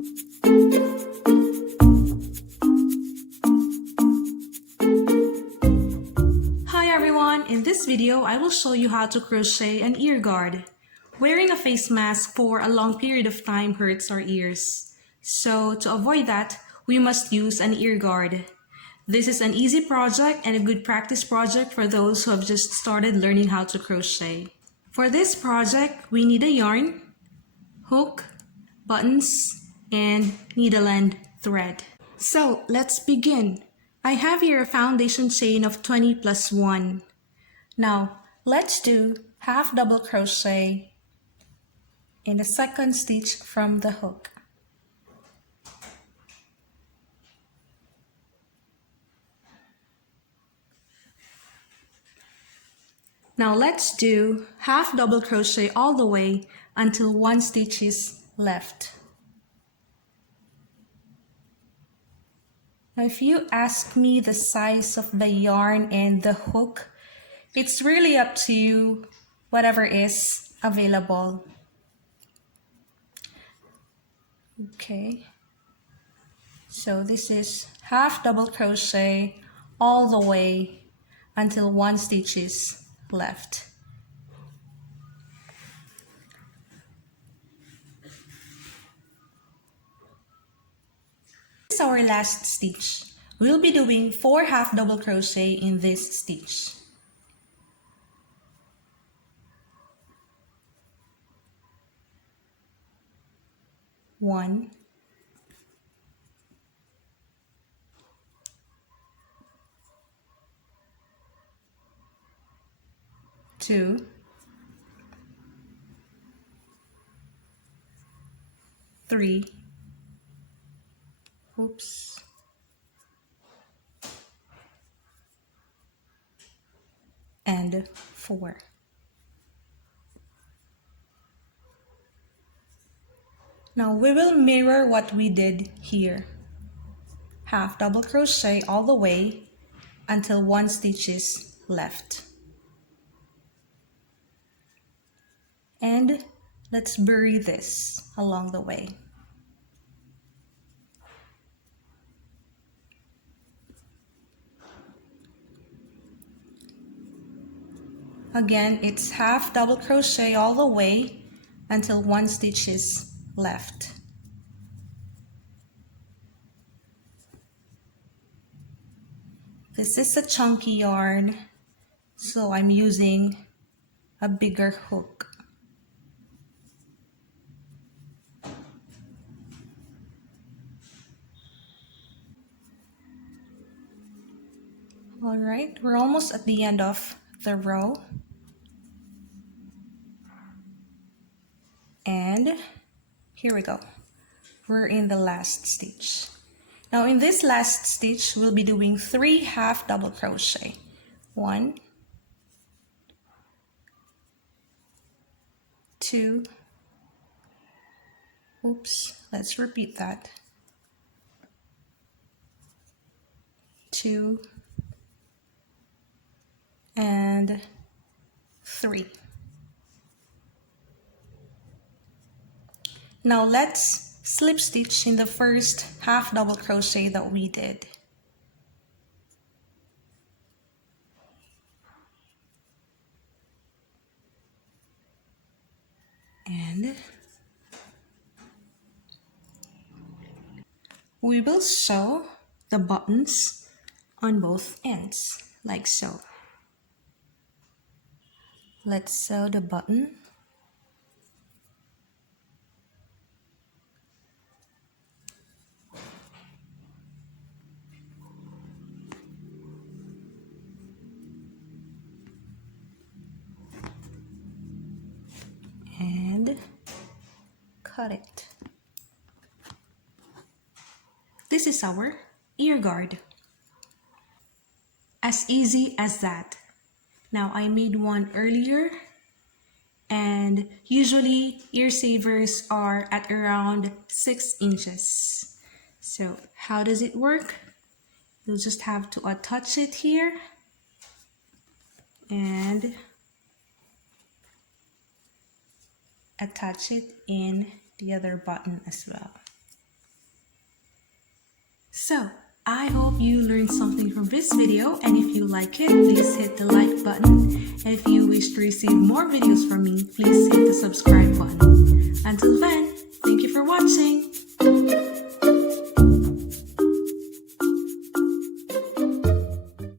Hi everyone, in this video I will show you how to crochet an ear guard. Wearing a face mask for a long period of time hurts our ears. So to avoid that, we must use an ear guard. This is an easy project and a good practice project for those who have just started learning how to crochet. For this project, we need a yarn, hook, buttons, and needle and thread. So let's begin. I have here a foundation chain of 20 plus 1. Now let's do half double crochet in the second stitch from the hook. Now let's do half double crochet all the way until 1 stitch is left. Now if you ask me the size of the yarn and the hook, it's really up to you, whatever is available. Okay, so this is half double crochet all the way until 1 stitch is left. This is our last stitch. We'll be doing 4 half double crochet in this stitch. One, two, three, oops, and 4. Now we will mirror what we did here. Half double crochet all the way until 1 stitch is left. And let's bury this along the way. Again, it's half double crochet all the way until 1 stitch is left. This is a chunky yarn, so I'm using a bigger hook. All right, we're almost at the end of the row. And here we go. We're in the last stitch. Now in this last stitch, we'll be doing 3 half double crochet. 1, 2, oops, let's repeat that. 2 and 3. Now let's slip stitch in the first half double crochet that we did. And we will sew the buttons on both ends, like so. Let's sew the button. And cut it. This is our ear guard. As easy as that. Now I made one earlier, and usually ear savers are at around 6 inches. So how does it work? You'll just have to attach it here and attach it in the other button as well. So, I hope you learned something from this video, and if you like it, please hit the like button. And if you wish to receive more videos from me, please hit the subscribe button. Until then, thank you for watching!